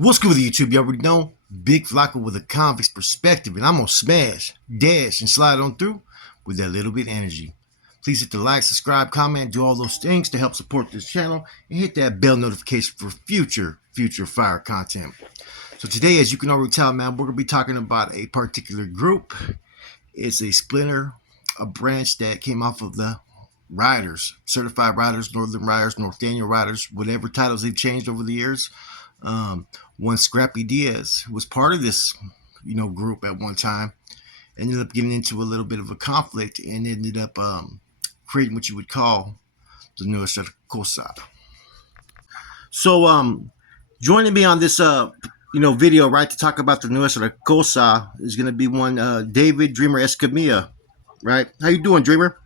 What's good with YouTube? You already know. Big Flocka with a convict's perspective, and I'm gonna smash, dash, and slide on through with that little bit of energy. Please hit the like, subscribe, comment, do all those things to help support this channel, and hit that bell notification for future fire content. So today, as you can already tell, man, we're gonna be talking about a particular group. It's a splinter, a branch that came off of the Riders, Certified Riders, Northern Riders, North Daniel Riders, whatever titles they've changed over the years. One Scrappy Diaz who was part of this, group at one time, ended up getting into a little bit of a conflict and ended up creating what you would call the Nuestra Causa. So, joining me on this, video, right, to talk about the Nuestra Causa is going to be one David Dreamer Escamilla, right? How you doing, Dreamer?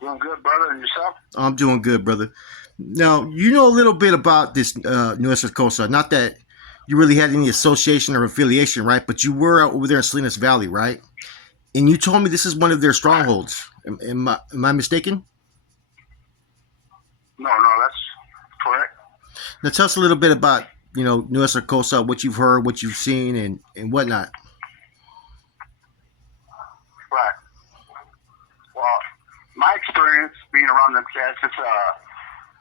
Doing good, brother, and yourself? I'm doing good, brother. Now, you know a little bit about this Nuestra Cosa. Not that you really had any association or affiliation, right? But you were out over there in Salinas Valley, right? And you told me this is one of their Right. strongholds. Am I mistaken? No, that's correct. Now, tell us a little bit about, Nuestra Cosa, what you've heard, what you've seen, and whatnot. Right. Well, my experience being around them cats,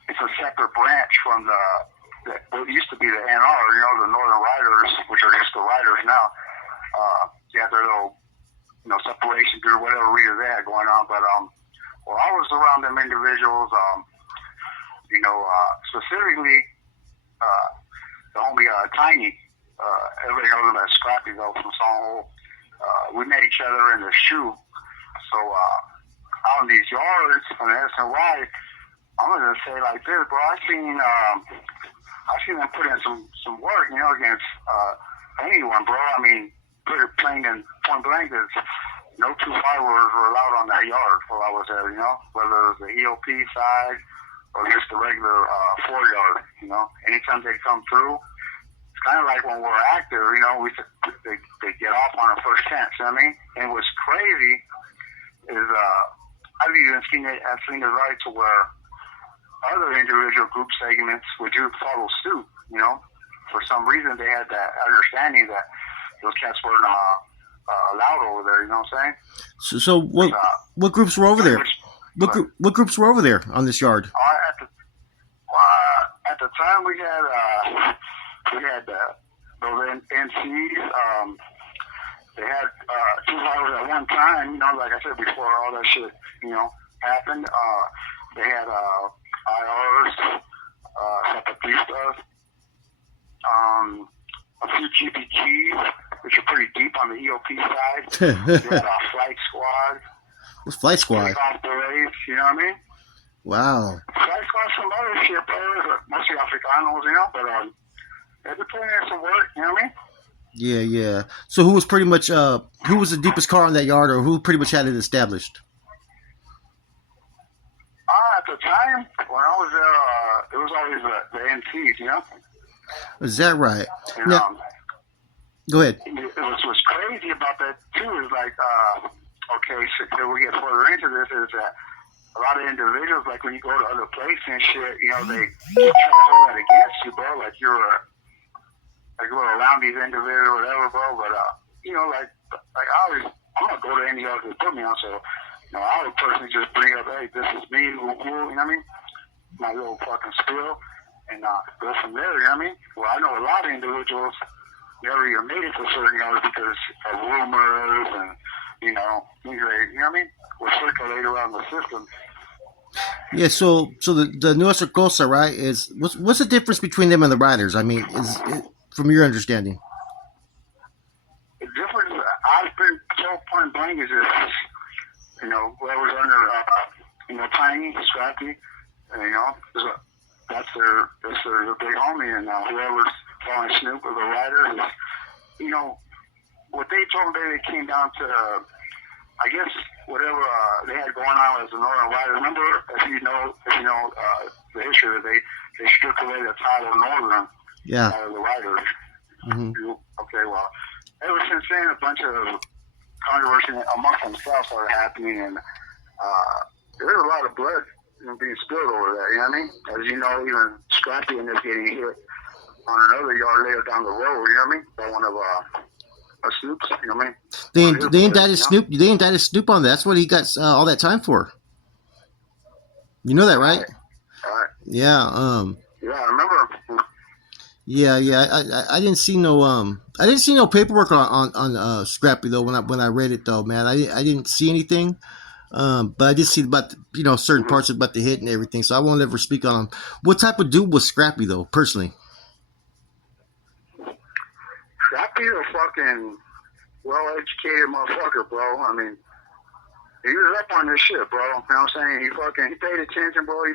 it's a separate branch from what used to be the NR, the Northern Riders, which are just the Riders now. They had their little, separation through whatever reason they had going on. But well, I was around them individuals. Specifically, the homie Tiny. Everybody knows him as Scrappy though from Songhole. We met each other in the shoe. So out in these yards on the SNY, I'm gonna say like this, bro. I've seen them put in some work, against anyone, bro. I mean, put it plain and point blank, is no two fireworks were allowed on that yard while I was there. Whether it was the EOP side or just the regular 4 yard. Anytime they come through, it's kind of like when we're active. They get off on our first chance. You know what I mean? And what's crazy is I've even seen it right to where other individual group segments would do follow suit. For some reason they had that understanding that those cats weren't allowed over there. You know what I'm saying? So what groups were over there? What groups were over there on this yard? At the time we had those NCs. They had two fighters at one time. Like I said before, all that shit happened. They had IRs, Zapatistas, a few GPGs, which are pretty deep on the EOP side. They had a flight squad. What's Flight Squad? Off the race, you know what I mean? Wow. Flight squad, some other shit, bro. Mostly Africanos, but they've been putting in some work, you know what I mean? Yeah. So who was pretty much who was the deepest car in that yard, or who pretty much had it established? At the time when I was there, it was always the NCs, Is that right? And, Now, go ahead. What's crazy about that too is like, okay, so we get further into this is that a lot of individuals, like when you go to other places and shit, they try to hold that against you, bro. Like you're around these individuals or whatever, bro. But like I'm gonna go to any other that put me on. So I would personally just bring up, hey, this is me, you know what I mean? My little fucking spiel, and go from there. You know what I mean? Well, I know a lot of individuals never even made it to certain yards because of rumors and things like, you know what I mean? Will circulate around the system. Yeah. So the Nuestra Cosa, right? Is what's the difference between them and the Riders? I mean, from your understanding? The difference I've been so point blank is this, whoever's under, Tiny, Scrappy, that's their big homie, and whoever's following Snoop or the Riders, what they told me, they came down to, I guess, whatever they had going on as the Northern Riders. Remember, if you know the history, they stripped away the title Northern out of the Riders. Mm-hmm. Okay, well, ever since then, a bunch of controversy amongst themselves started happening, and there's a lot of blood being spilled over there. You know what I mean? As you know, even Scrappy ended up getting hit on another yard later down the road. You know what I mean? By one of Snoop's. You know what I mean? They indicted Snoop. They indicted Snoop on that. That's what he got all that time for. You know that, right? Right. Yeah. Yeah, I remember. Yeah. I didn't see no paperwork on Scrappy though when I read it though, man. I didn't see anything. But I did see about certain parts about the hit and everything, so I won't ever speak on him. What type of dude was Scrappy though, personally? Scrappy's a fucking well-educated motherfucker, bro. I mean, he was up on this shit, bro. You know what I'm saying? He paid attention, bro. He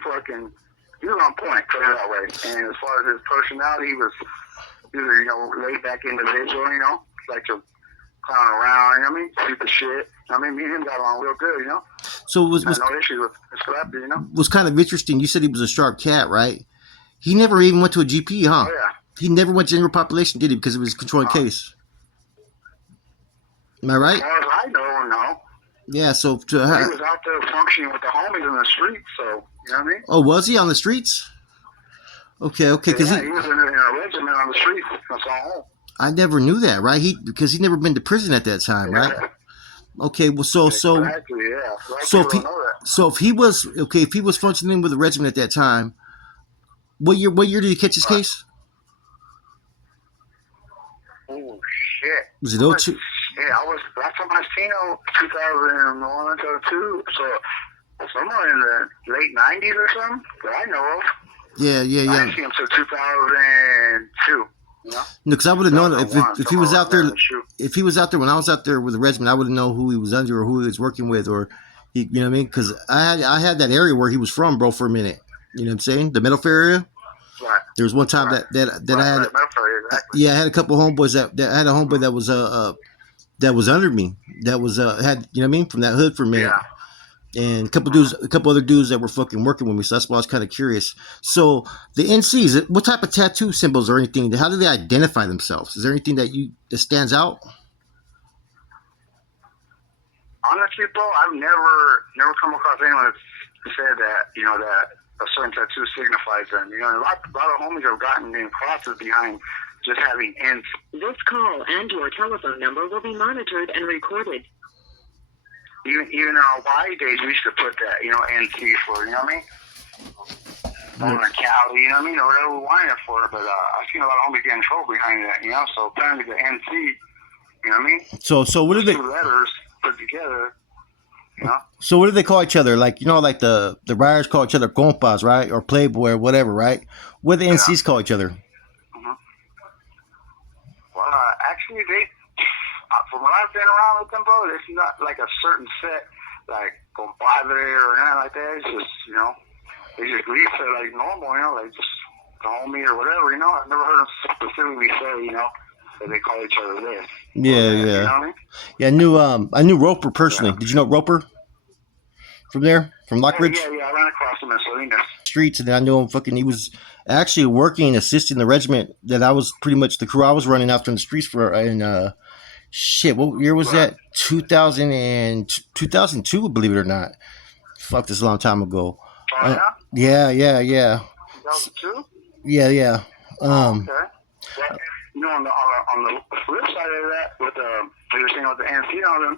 was on point, put it that way. And as far as his personality, he was laid back individual, like to clown around, you know what I mean? Shoot the shit. I mean, me and him got along real good, So was no issue with Scrappy, Was kind of interesting. You said he was a sharp cat, right? He never even went to a GP, huh? Oh, yeah. He never went to general population, did he? Because it was a controlling case. Am I right? As far as I know, no. Yeah, so he was out there functioning with the homies in the streets, so you know what I mean? Oh, was he on the streets? Okay, because he was in a regiment on the streets. That's all. I never knew that, right? Because he never been to prison at that time, right? Okay, well, exactly, yeah. If he was functioning with the regiment at that time, what year did he catch his case? Oh shit! Was it 02? Yeah, last time I seen him 2001, 2002, so somewhere in the late 90s or something that I know of. Yeah. I didn't see him until 2002. No, because I would have known if he was out there. If he was out there when I was out there with the regiment, I would have known who he was under or who he was working with, or you know what I mean? Because I had that area where he was from, bro, for a minute. You know what I'm saying? The Meadowfair area. Right. There was one time that I had. Exactly. Yeah, I had a couple of homeboys that had a homeboy that was under me. That was had, you know what I mean, from that hood for a minute. Yeah. And a couple other dudes that were fucking working with me. So that's why I was kind of curious. So the NCs, what type of tattoo symbols or anything? How do they identify themselves? Is there anything that stands out? Honestly, bro, I've never come across anyone that said that that a certain tattoo signifies them. A lot of homies have gotten named crosses behind just having N's. This call and your telephone number will be monitored and recorded. Even in our Y days, we used to put that, NC for, you know what I mean? Over in Cali, you know what I mean? Or whatever we wanted it for. But I've seen a lot of homies get in trouble behind that, So apparently the NC, you know what I mean? So what do they? 2 letters put together, So what do they call each other? Like, like the writers call each other compas, right? Or Playboy or whatever, right? What do the NCs call each other? Mm-hmm. Well, actually, from what I've been around with them, bro, it's not like a certain set, like compadre or anything like that. It's just, they just leave it like normal, like just the homie or whatever, I've never heard them specifically say, that they call each other this. Yeah. You know what I mean? Yeah, I knew Roper personally. Yeah. Did you know Roper? From there? From Lockridge? Yeah, I ran across him in Salinas. Streets, and then I knew him he was actually working, assisting the regiment that I was pretty much the crew I was running after in the streets for, and shit, what year was that? 2002, believe it or not. Fuck, this is a long time ago. Oh, yeah? Yeah. 2002? Yeah. Okay. On the flip side of that, with you were saying with the NC on them,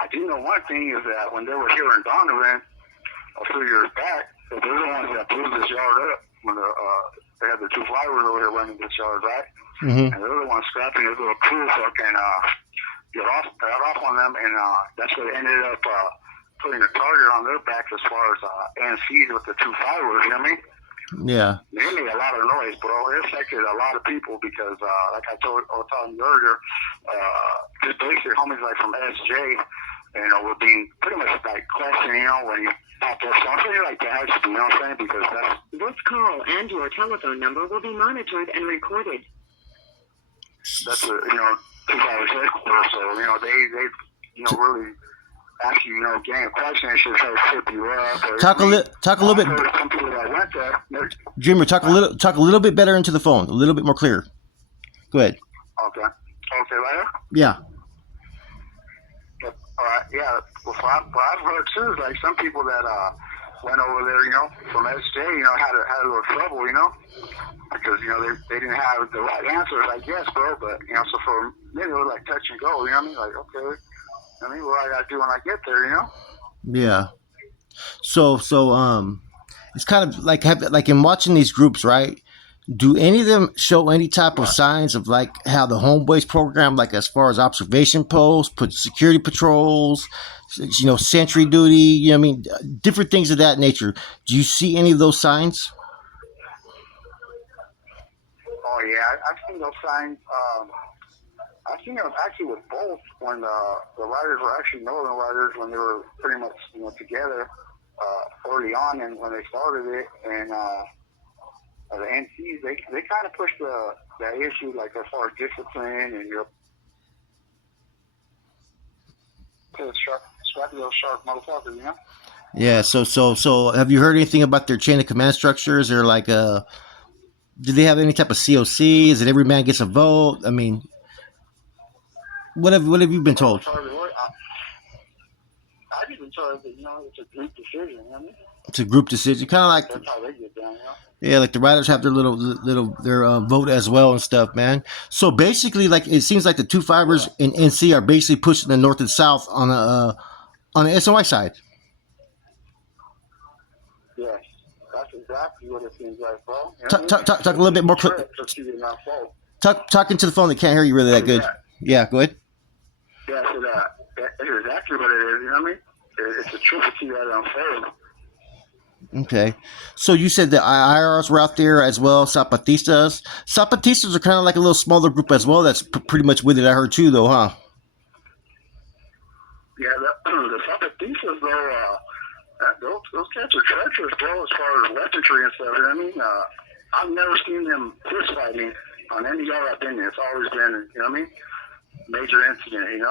I do know one thing is that when they were here in Donovan a few years back, they were the ones that blew this yard up when they had the 2 flyers over here running this yard, right? Mm-hmm. And they were the ones scrapping this little crew fucking got off on them, and that's what ended up putting a target on their backs as far as NCs with the 2 flyers, you know what I mean? Yeah. They made a lot of noise, bro. It affected a lot of people because, like I was telling you earlier, just basically homies like from SJ, were being pretty much like questioned, when you pop up something like that, you know what I'm saying? Because that's... This call and your telephone number will be monitored and recorded. That's 2 hours headquarters, so, they really actually, gang of question and shit try to trip you up. Talk a little bit. Some people that went there. Jimmy, talk a little bit better into the phone, a little bit more clear. Go ahead. Okay, right here? Yeah. All right, yeah. Well, what I've heard too is like some people that went over there, from SJ, had a little trouble, because they didn't have the right answers, I guess, bro. But so for a minute it was like touch and go. You know what I mean? Like, okay, what I gotta do when I get there. Yeah. So it's kind of like like in watching these groups, right? Do any of them show any type of signs of like how the homeboys program, like as far as observation posts, put security patrols, sentry duty, I mean, different things of that nature. Do you see any of those signs? Oh yeah, I've seen those signs. I've seen them actually with both when the riders were actually Northern riders when they were pretty much together early on and when they started it, and the NCs they kind of pushed that issue like as far as discipline and scrappy little sharp motherfuckers. Yeah. So have you heard anything about their chain of command structures? Or like do they have any type of COC? Is it every man gets a vote? I mean, what have you been told? I've been told that it's a group decision. It's a group decision, kind of like that's how they get down. Yeah, like the riders have their their vote as well and stuff, man. So basically, like it seems like the 2-5ers in NC are basically pushing the North and South on the SOI side. Yes, that's exactly what it seems like, bro. Talk a little bit more quick. Talking to the phone, they can't hear you really that good. Yeah, go ahead. Yeah, so that's exactly what it is. You know what I mean? It's a trick to see that unfold. Okay, so you said the IRs were out there as well. Zapatistas are kind of like a little smaller group as well. That's pretty much with it. I heard too, though, huh? Yeah, the Zapatistas, though, those cats are treacherous, bro. As far as weaponry and stuff. You know what I mean? I've never seen them fist fighting on any yard I've been in. It's always been, you know what I mean? Major incident,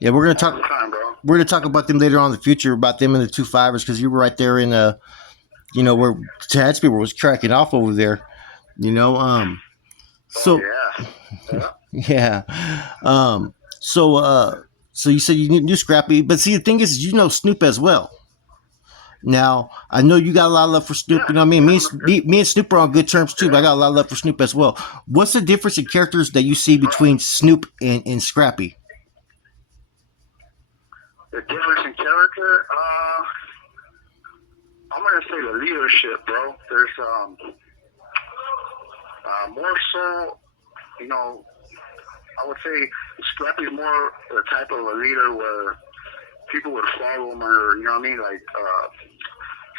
Yeah, we're gonna talk. We're gonna talk about them later on in the future about them and the 2-5ers because you were right there in where Chad's people was cracking off over there. So yeah. So you said you knew Scrappy, but see the thing is Snoop as well. Now I know you got a lot of love for Snoop. You know what I mean? Me and Snoop are on good terms too, but I got a lot of love for Snoop as well. What's the difference in characters that you see between Snoop and Scrappy? The difference in character, I'm gonna say the leadership, bro. There's more so, I would say Scrappy's more the type of a leader where people would follow him under, like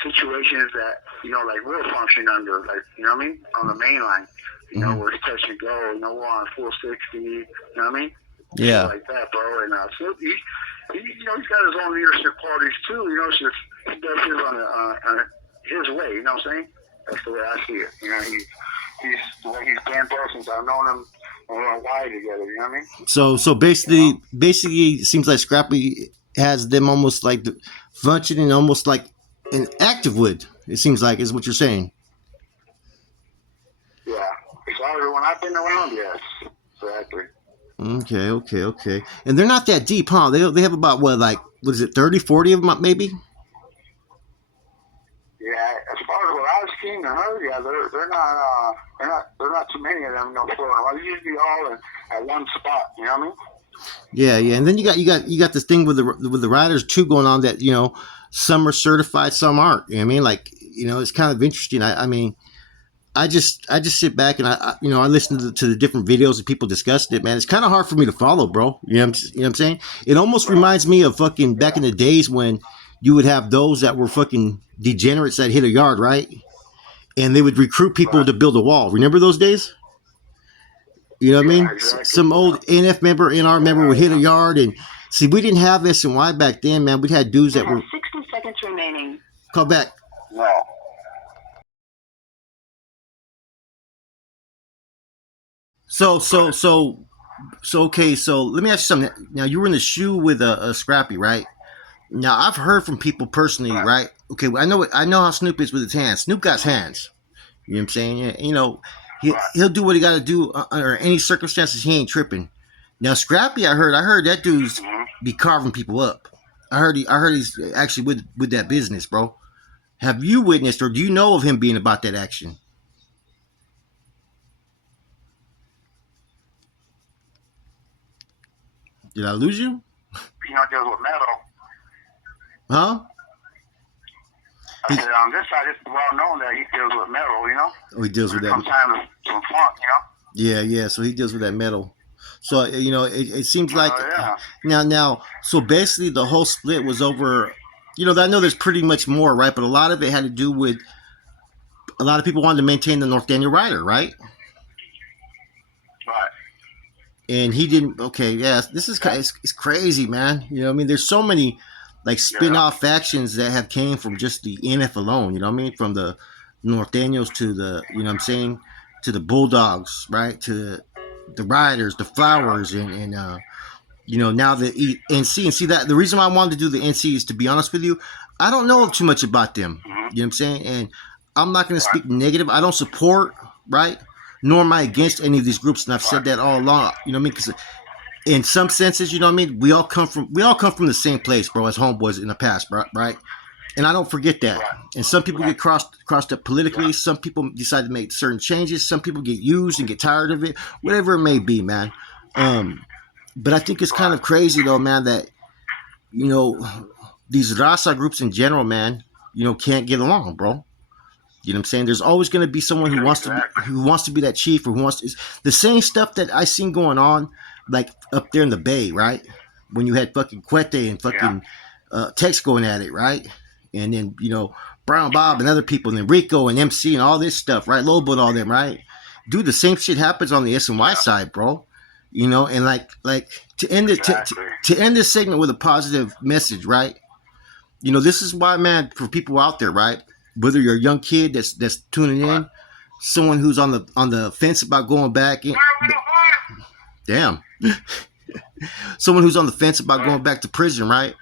situations that like we're functioning under, like what I mean, on the main line, where it's touch and go, we're on full 60, you know what I mean? Yeah, like that, bro. And so he's got his own leadership qualities too. It's just he does his on his way. You know what I'm saying? That's the way I see it. He's the way he's been, bro. Since I've known him, and we're on Y together. You know what I mean? So basically, it seems like Scrappy has them almost like functioning almost like an active would. It seems like is what you're saying. Yeah, exactly. When I've been around, yes, exactly. Okay. And they're not that deep, huh? They have about what is it, 30, 40 of them maybe? Yeah, as far as what I've seen and heard, yeah, they're not too many of them, floating. They're usually all at one spot. You know what I mean? Yeah, and then you got this thing with the riders too going on that some are certified, some aren't. You know what I mean? Like it's kind of interesting. I mean. I just sit back and I listen to the different videos that people discussed it, man. It's kind of hard for me to follow, bro. You know what I'm saying? It almost reminds me of fucking back in the days when you would have those that were fucking degenerates that hit a yard, right? And they would recruit people to build a wall. Remember those days? You know what I mean? Exactly. Some old NF member, NR member would hit a yard and see, we didn't have S&Y back then, man. We had dudes that were 60 seconds remaining. Call back. No. So okay. So let me ask you something. Now you were in the shoe with a Scrappy, right? Now I've heard from people personally, right? Okay, I know how Snoop is with his hands. Snoop got his hands. You know what I'm saying? He'll do what he got to do under any circumstances. He ain't tripping. Now Scrappy, I heard that dude's be carving people up. I heard he's actually with that business, bro. Have you witnessed or do you know of him being about that action? Did I lose you? Deals with metal. Huh? I said on this side, it's well known that he deals with metal. Oh, he deals with that. Sometimes some funk. Yeah. So he deals with that metal. So it seems like Yeah. now. So basically, the whole split was over. I know there's pretty much more, right? But a lot of it had to do with a lot of people wanted to maintain the North Daniel rider, right? Right. And he didn't. Okay, yeah, this is it's crazy, man. I mean, there's so many like spin-off factions that have came from just the NF alone. You know what I mean? From the North Daniels to the, what I'm saying, to the Bulldogs, right? To the Riders, the Flowers, and now the NC. And see that the reason why I wanted to do the NC is, to be honest with you, I don't know too much about them. You know what I'm saying? And I'm not going to speak negative. I don't support, right? Nor am I against any of these groups, and I've said that all along. You know what I mean? Because in some senses, you know what I mean, we all come from the same place, bro, as homeboys in the past, bro, right? And I don't forget that. And some people get crossed up politically. Some people decide to make certain changes. Some people get used and get tired of it. Whatever it may be, man. But I think it's kind of crazy though, man, that these Raza groups in general, man, can't get along, bro. You know what I'm saying? There's always going to be someone who wants to be that chief, or who wants to, the same stuff that I seen going on, like up there in the Bay, right? When you had fucking Quete and fucking Tex going at it, right? And then Brown Bob and other people, and then Rico and MC and all this stuff, right? Lobo and all them, right? Dude, the same shit happens on the SNY side, bro. And like to end it to end this segment with a positive message, right? This is why, man, for people out there, right? Whether you're a young kid that's tuning in, someone who's on the fence about going back in, damn, someone who's on the fence about going back to prison, right?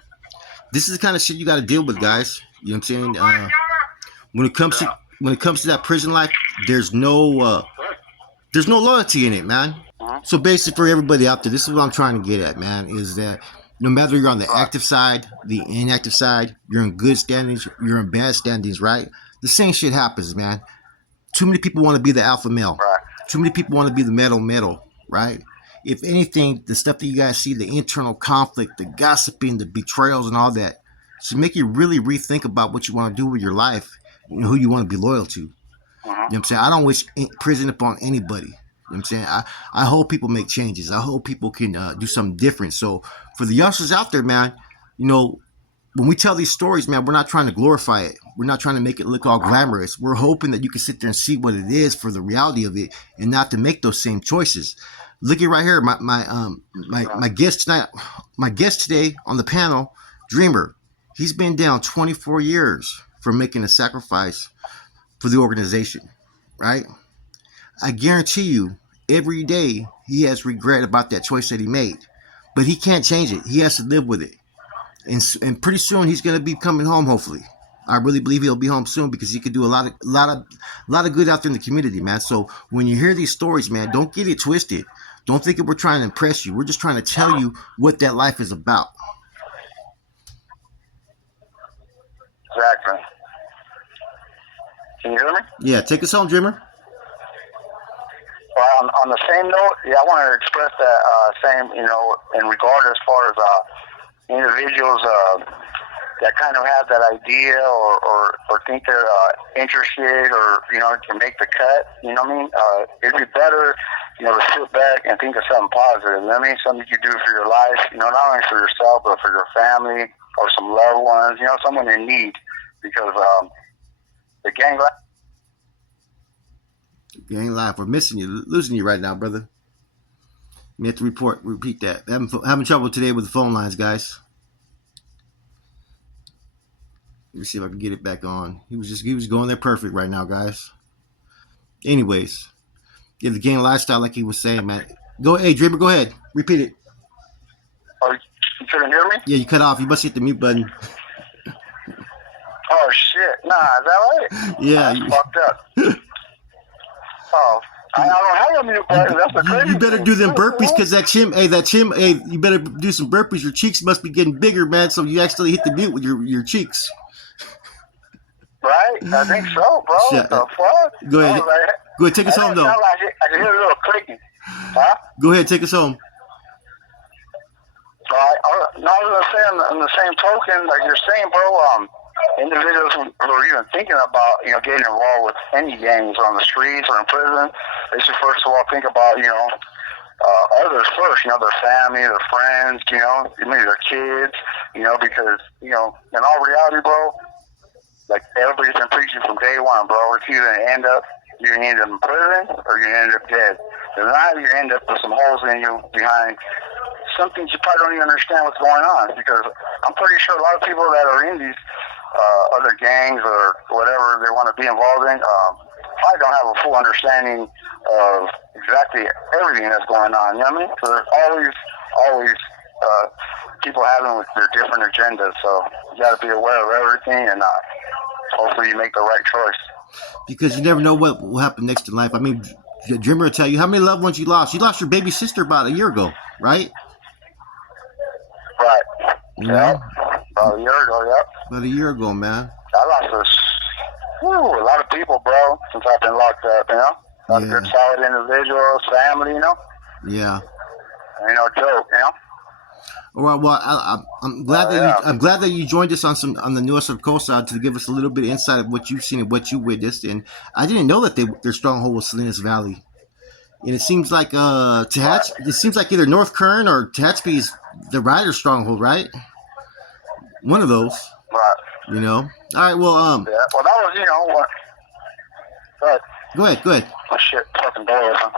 This is the kind of shit you got to deal with, guys. You know what I'm saying? When it comes to that prison life, there's no loyalty in it, man. So basically, for everybody out there, this is what I'm trying to get at, man, is that no matter you're on the active side, the inactive side, you're in good standings, you're in bad standings, right? The same shit happens, man. Too many people want to be the alpha male. Right. Too many people want to be the metal, right? If anything, the stuff that you guys see, the internal conflict, the gossiping, the betrayals and all that, should make you really rethink about what you want to do with your life and who you want to be loyal to. You know what I'm saying? I don't wish prison upon anybody. You know what I'm saying? I hope people make changes. I hope people can do something different. So for the youngsters out there, man, when we tell these stories, man, we're not trying to glorify it. We're not trying to make it look all glamorous. We're hoping that you can sit there and see what it is for the reality of it, and not to make those same choices. Look at right here, my guest tonight, my guest today on the panel, Dreamer. He's been down 24 years for making a sacrifice for the organization, right? I guarantee you, every day he has regret about that choice that he made, but he can't change it. He has to live with it, and pretty soon he's going to be coming home. Hopefully, I really believe he'll be home soon, because he could do a lot of good out there in the community, man. So when you hear these stories, man, don't get it twisted. Don't think that we're trying to impress you. We're just trying to tell you what that life is about. Exactly. Can you hear me? Yeah, take us home, Dreamer. Well, on the same note, I want to express that same, in regard as far as individuals that kind of have that idea or think they're interested or, can make the cut, you know what I mean? It'd be better, to sit back and think of something positive. You know what I mean? Something you do for your life, not only for yourself, but for your family or some loved ones, someone in need. Because the gang life. Gang life. We're missing you, losing you right now, brother. We have to repeat that. Having trouble today with the phone lines, guys. Let me see if I can get it back on. He was going there perfect right now, guys. Anyways, yeah, the gang lifestyle, like he was saying, man. Hey, Dreamer, go ahead. Repeat it. Oh, you couldn't hear me? Yeah, you cut off. You must hit the mute button. Oh shit! Nah, is that right? Yeah. That's fucked up. Oh, I don't have a mute button. That's the crazy. You better do them burpees, because that chim, you better do some burpees. Your cheeks must be getting bigger, man. So you actually hit the mute with your cheeks. Right? I think so, bro. Shit. What the fuck? Go ahead. I was like, Go ahead, take us that home, don't though. sound like it. I can hear a little clicking. Huh? Go ahead, take us home. So I was gonna say on the same token, like you're saying, bro, individuals who are even thinking about, getting involved with any gangs on the streets or in prison, they should first of all think about, others first, their family, their friends, maybe their kids, because, in all reality, bro, like everybody's been preaching from day one, bro, it's either you're gonna end up in prison or you're gonna end up dead. If not, you're gonna end up with some holes in you behind some things you probably don't even understand what's going on, because I'm pretty sure a lot of people that are in these other gangs or whatever they want to be involved in probably don't have a full understanding of exactly everything that's going on. You know what I mean? So there's always people having with their different agendas. So you got to be aware of everything, and hopefully you make the right choice. Because you never know what will happen next in life. I mean, Dreamer will tell you how many loved ones you lost. You lost your baby sister about a year ago, right? Right. You know? About a year ago, yep. About a year ago, man. I lost a lot of people, bro, since I've been locked up, A lot of good, solid individuals, family, Yeah. Ain't no joke, All right. Well, I'm glad I'm glad that you joined us on the Nuestra Causa to give us a little bit of insight of what you've seen and what you witnessed. And I didn't know that their stronghold was Salinas Valley. And it seems like It seems like either North Kern or Tehachapi is the rider stronghold, right? One of those. Right. All right. Well, Yeah. Well, that was, what. Go ahead. Oh shit! Fucking door open.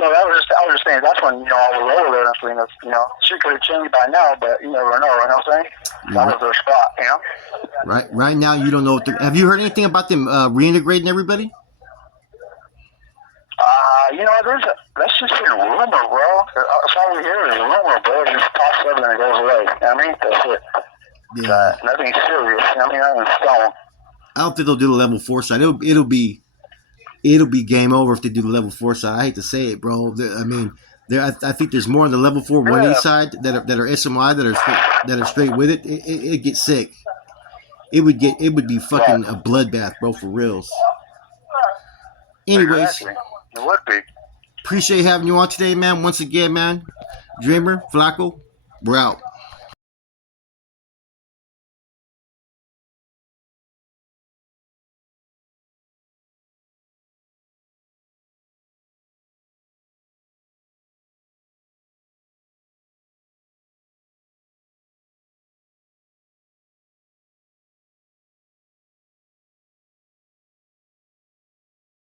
No, I was just saying that's when I was over there and Salinas. Shit could have changed by now, but you never know. You know what I'm saying? That was their spot. Right now, you don't know. Have you heard anything about them reintegrating everybody? That's just been a rumor, bro. That's all we hear is a rumor, bro. It just pops up and it goes away. You know what I mean? That's it. Yeah. Nothing serious. Nothing stone. I don't think they'll do the level 4 side. It'll be game over if they do the level 4 side. I hate to say it, bro. I think there's more on the level 4 1A side that are SMI that are straight with it. It gets sick. It would be fucking a bloodbath, bro, for reals. Anyways, Exactly. It would be. Appreciate having you on today, man. Once again, man. Dreamer, Flaco, we're out.